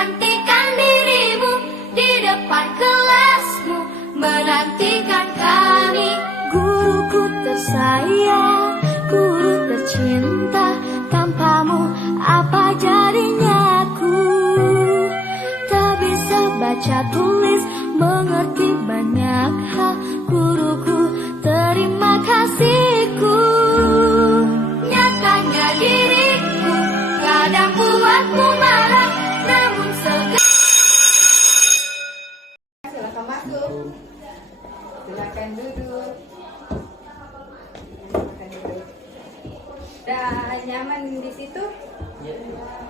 menantikan dirimu di depan kelasmu, menantikan kami. Guruku tersayang, guru tercinta, tanpamu apa jadinya aku? Tak bisa baca tulis, mengerti banyak hal. Guruku, terima kasihku. Nyatanya diriku kadang buatmu marah, namun Silakan masuk. Silakan duduk. Sudah nyaman di situ? Ya.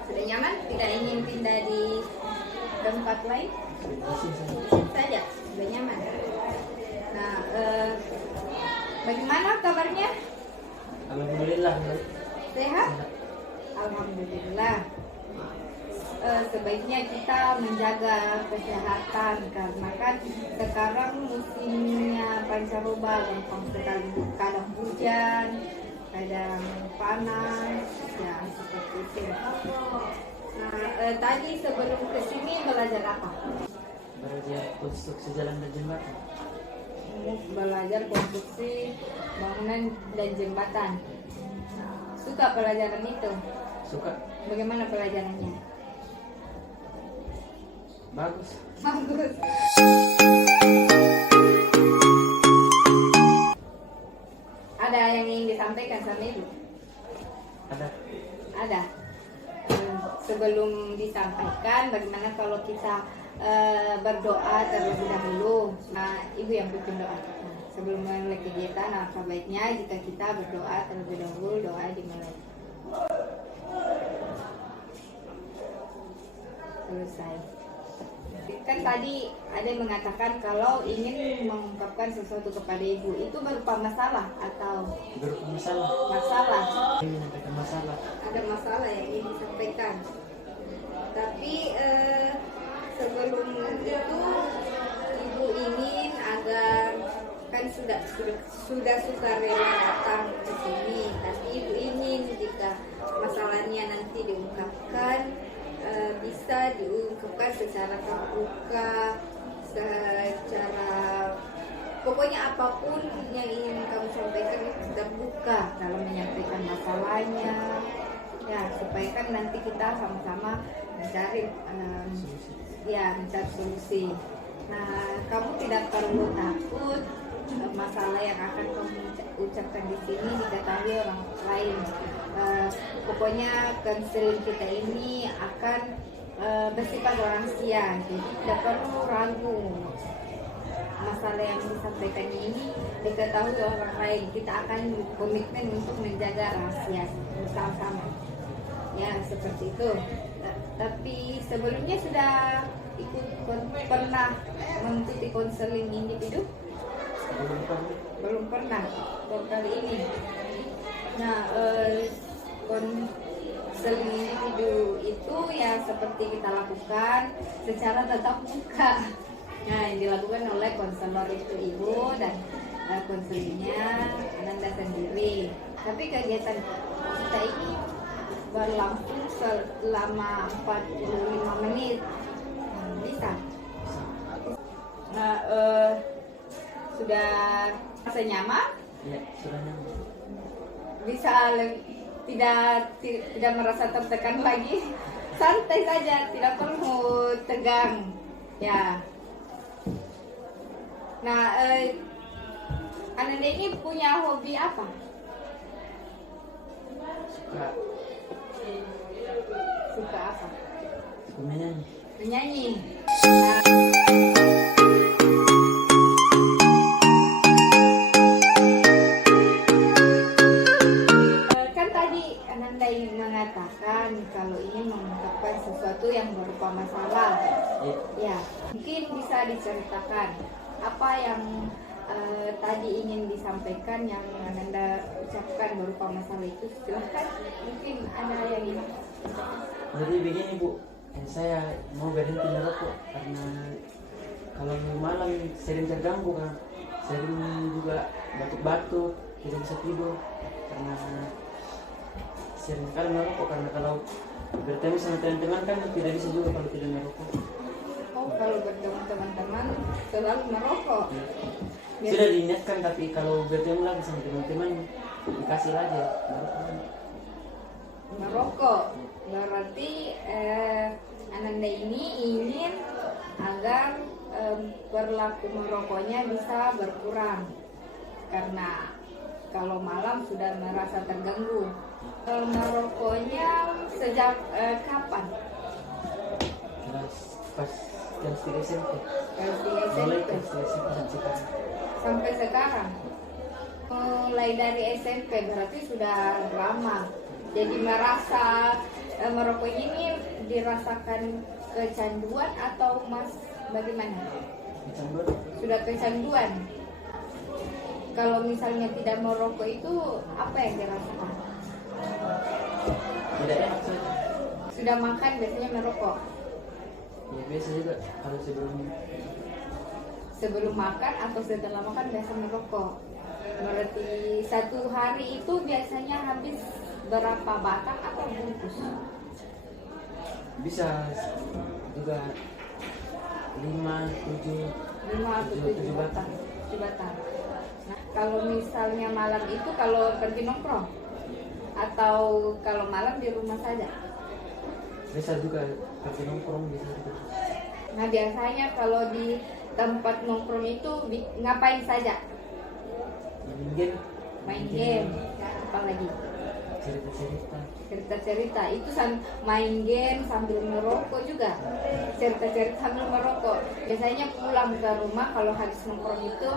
Sudah nyaman? Tidak ingin pindah di tempat lain? Saja, sudah nyaman. Nah, bagaimana kabarnya? Alhamdulillah. Sehat? Alhamdulillah. Sebaiknya kita menjaga kesehatan karena kan sekarang musimnya pancaroba, gampang sekali kadang hujan, kadang panas, ya seperti itu. Nah, tadi sebelum kesini belajar apa? Belajar konstruksi jalan dan jembatan. Belajar konstruksi bangunan dan jembatan. Suka pelajaran itu? Suka. Bagaimana pelajarannya? Bagus. Bagus. Ada yang ingin disampaikan sama Ibu? Ada. Ada. Sebelum disampaikan, bagaimana kalau kita berdoa terlebih dahulu? Nah, Ibu yang bikin doa. Nah, sebelum mulai kegiatan, alangkah baiknya jika kita berdoa terlebih dahulu, doa dimulai. Selesai. Kan tadi ada yang mengatakan kalau ingin mengungkapkan sesuatu kepada Ibu, itu berupa masalah atau Berupa masalah. masalah? Ingin menyampaikan masalah. Ada masalah yang ingin disampaikan. Tapi sebelum itu Ibu ingin agar kan sudah suka rela datang ke sini, tapi Ibu ingin jika masalahnya nanti diungkapkan, bisa diungkapkan secara terbuka, secara pokoknya apapun yang ingin kamu sampaikan itu terbuka dalam menyampaikan masalahnya, ya supaya kan nanti kita sama-sama mencari mencari solusi. Nah, kamu tidak perlu takut masalah yang akan kamu ucapkan di sini diketahui orang lain. Pokoknya konseling kita ini akan bersifat rahasia, jadi tidak perlu ragu. Masalah yang disampaikan ini diketahui orang lain, kita akan komitmen untuk menjaga rahasia bersama-sama. Ya, seperti itu. Tapi sebelumnya sudah pernah mengikuti konseling individu? Belum pernah, baru kali ini. Nah, konseling individu itu ya seperti kita lakukan secara tatap muka. Nah, yang dilakukan oleh konselor itu Ibu dan konselingnya Ananda sendiri. Tapi kegiatan kita ini berlangsung selama 45 menit. Bisa. Nah, sudah merasa nyaman? Ya, sudah nyaman. Bisa tidak merasa tertekan lagi, santai saja, tidak perlu tegang, ya. Nah, Ananda ini punya hobi apa? Suka apa? Suka menyanyi. Menyanyi. Kan tadi Ananda ingin mengatakan kalau ingin mengungkapkan sesuatu yang berupa masalah. Ya, mungkin bisa diceritakan apa yang tadi ingin disampaikan yang Ananda ucapkan berupa masalah itu. Silahkan, mungkin ada yang ingin. Jadi begini Bu, saya mau berhenti merokok karena kalau malam sering terganggu kan, sering juga batuk-batuk, tidak bisa tidur karena sering sekali merokok. Karena kalau bertemu sama teman-teman kan tidak bisa juga kalau tidak merokok. Oh, kalau bertemu teman-teman selalu merokok. Ya. Sudah diingatkan, tapi kalau bertemu lagi sama teman-teman dikasih aja Merokok. Berarti Ananda ini ingin agar perilaku merokoknya bisa berkurang, karena kalau malam sudah merasa terganggu. Merokoknya sejak kapan? pas kelas 3 SMP. Kelas 3 Mulai SMP kelas 3 SMP sampai sekarang. sampai sekarang. Mulai dari SMP berarti sudah lama. Jadi merasa merokok ini dirasakan kecanduan atau mas bagaimana? Kecanduan. Sudah kecanduan. Kalau misalnya tidak merokok itu apa yang dirasakan? Tidak enak saja. Sudah makan biasanya merokok. Ya biasa juga kalau Sebelum makan atau setelah makan biasa merokok. Berarti satu hari itu biasanya habis berapa batang atau bungkus? bisa juga 5, 7 atau 7 batang. 7 batang. Nah, kalau misalnya malam itu kalau pergi nongkrong atau kalau malam di rumah saja. bisa juga pergi nongkrong bisa juga. Nah, biasanya kalau di tempat nongkrong itu ngapain saja? Main game. Apalagi? Cerita-cerita itu main game sambil merokok juga. Cerita-cerita sambil merokok. Biasanya pulang ke rumah kalau habis nongkrong itu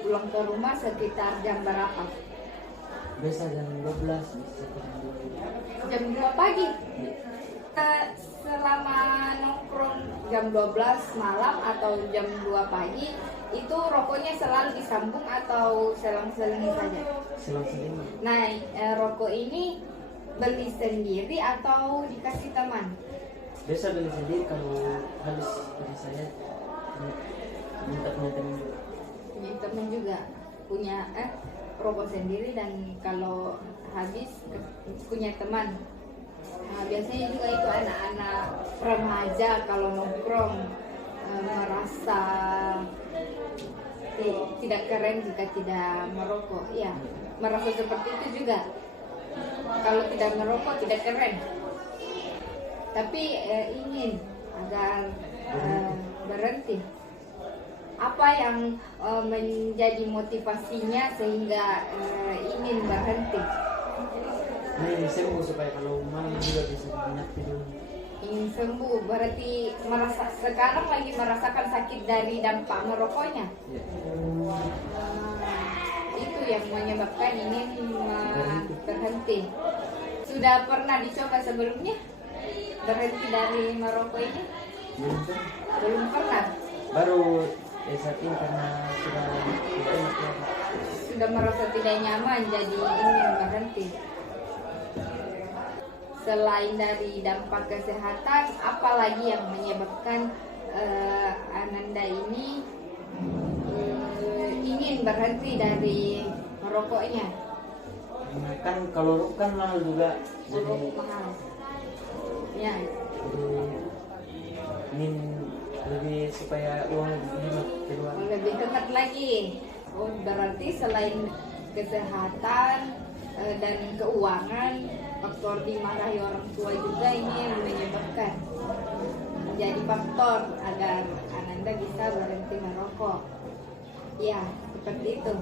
pulang ke rumah sekitar jam berapa? Biasa jam 12 bisa Jam 2 pagi. Selama nongkrong jam 12 malam atau jam 2 pagi itu rokoknya selalu disambung atau selang-seling saja? selang-seling. Nah, rokok ini beli sendiri atau dikasih teman? Biasa beli sendiri, kalau habis dari saya minta teman-teman juga. Punya teman juga punya rokok sendiri, dan kalau habis punya teman. Nah, biasanya juga itu anak-anak remaja kalau nongkrong merasa tidak keren jika tidak merokok. Ya, merasa seperti itu juga. Kalau tidak merokok tidak keren. Tapi ingin agar berhenti. Apa yang menjadi motivasinya sehingga ingin berhenti? Ini sembuh supaya kalau malam juga bisa banyak tidur. Ingin sembuh, berarti sekarang lagi merasakan sakit dari dampak merokoknya. Ya. Itu yang menyebabkan ingin berhenti. Sudah pernah dicoba sebelumnya berhenti dari merokok ini? Belum pernah. Baru saat ini karena sudah tidak enak ya. Sudah merasa tidak nyaman jadi ingin berhenti. Selain dari dampak kesehatan, apalagi yang menyebabkan Ananda ini ingin berhenti dari merokoknya? Kan kalau rokok kan mahal juga, jadi Merokok mahal. Ya. ingin lebih supaya uang lebih hemat keluar. Lebih hemat lagi. Oh, berarti selain kesehatan dan keuangan, faktor dimarahi orang tua juga ini yang menyebabkan, menjadi faktor agar Ananda bisa berhenti merokok. Ya, seperti itu.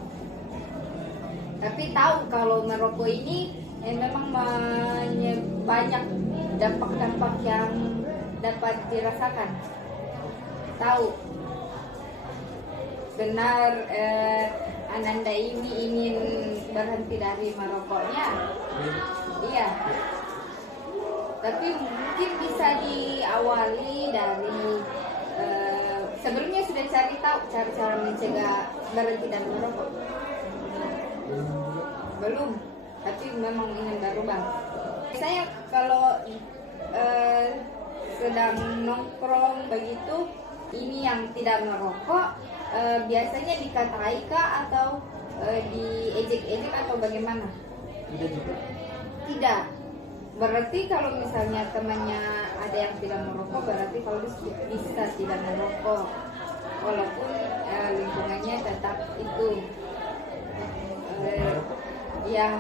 Tapi tahu kalau merokok ini memang banyak dampak-dampak yang dapat dirasakan. Tahu, benar Ananda ini ingin berhenti dari merokoknya. Iya. Tapi mungkin bisa diawali dari sebelumnya sudah cari tahu cara-cara mencegah berhenti dari merokok. Belum, tapi memang ingin berubah. Saya kalau sedang nongkrong begitu, ini yang tidak merokok, biasanya dikatai kah atau diejek-ejek atau bagaimana? Tidak juga. Tidak. Berarti kalau misalnya temannya ada yang tidak merokok, berarti kalau bisa tidak merokok, walaupun lingkungannya tetap itu. Ya,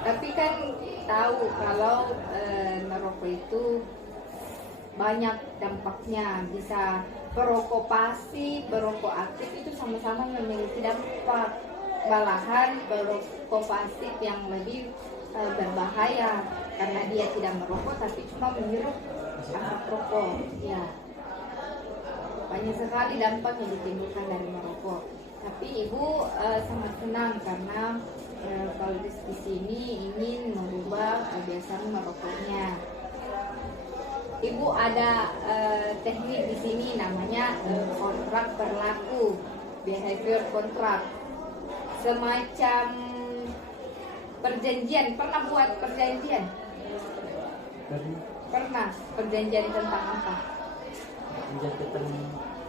tapi kan tahu kalau merokok itu banyak dampaknya, bisa perokok pasif, perokok aktif itu sama-sama memiliki dampak. Malahan perokok pasif yang lebih berbahaya karena dia tidak merokok tapi cuma menghirup asap rokok. Ya, banyak sekali dampak yang ditimbulkan dari merokok. Tapi ibu sangat senang karena kalau di sini ingin merubah kebiasaan merokoknya. Ibu ada teknik di sini namanya kontrak berlaku, behavior kontrak, semacam perjanjian. Pernah buat perjanjian? Pernah. Perjanjian tentang apa? Perjanjian tentang,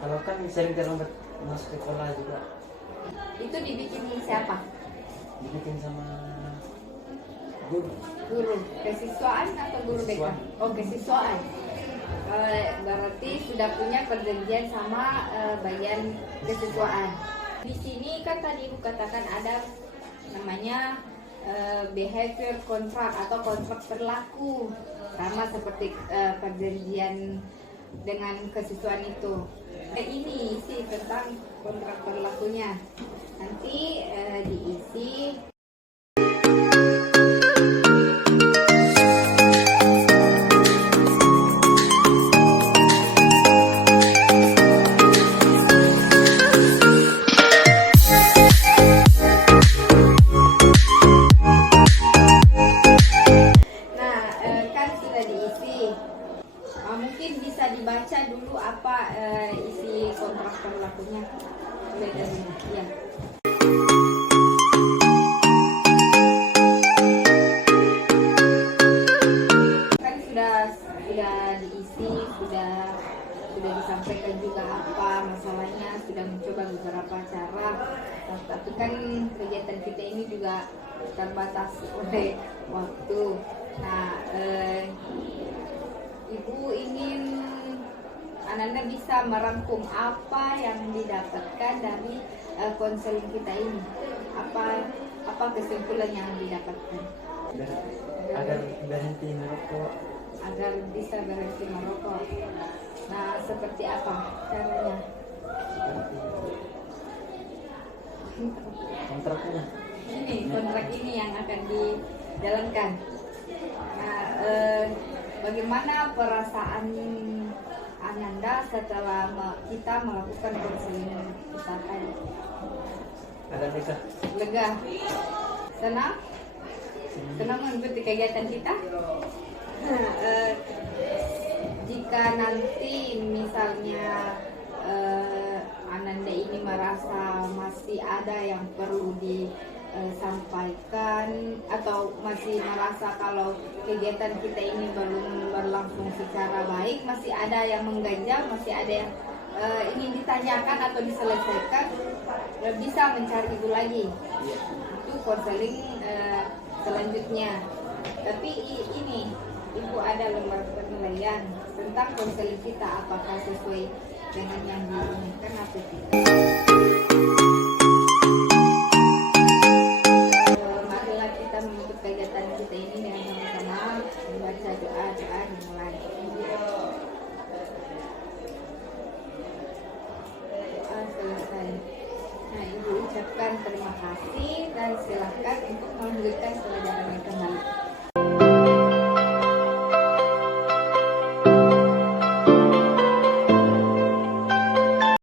kalau kan sering terlambat masuk sekolah juga. Itu dibikin siapa? Dibikin sama guru. Guru kesiswaan atau guru BK? Oh, kesiswaan. Berarti sudah punya perjanjian sama bagian kesiswaan. Di sini kan tadi ibu katakan ada namanya behavior kontrak atau kontrak berlaku, sama seperti perjanjian dengan kesiswaan itu. Ini isi tentang kontrak berlakunya. Nanti diisi. Mungkin bisa dibaca dulu apa isi kontrak berlakunya. Ya. Kan sudah diisi, sudah disampaikan juga apa masalahnya, sudah mencoba beberapa cara. Tapi kan kegiatan kita ini juga terbatas oleh waktu. Nah, Ibu ingin Ananda bisa merangkum apa yang didapatkan dari konseling kita ini. Apa kesimpulan yang didapatkan? Agar berhenti merokok. Agar bisa berhenti merokok. Nah, seperti apa caranya? Kontraknya. Ini kontrak ini yang akan dijalankan. Nah, bagaimana perasaan Ananda setelah kita melakukan konseling kita tadi? Ada lega. Lega? Senang? Senang mengikuti kegiatan kita? Jika nanti misalnya Ananda ini merasa masih ada yang perlu disampaikan atau masih merasa kalau kegiatan kita ini belum berlangsung secara baik, masih ada yang mengganjal, masih ada yang ingin ditanyakan atau diselesaikan, bisa mencari ibu lagi. Itu konseling selanjutnya. Tapi ini ibu ada lembar penilaian tentang konseling kita, apakah sesuai dengan yang diinginkan atau tidak. Marilah kita menutup kegiatan kita ini dengan sama-sama membaca doa-doa dimulai. Selesai. Nah, ibu ucapkan terima kasih dan silakan untuk melanjutkan pelajaran yang kembali.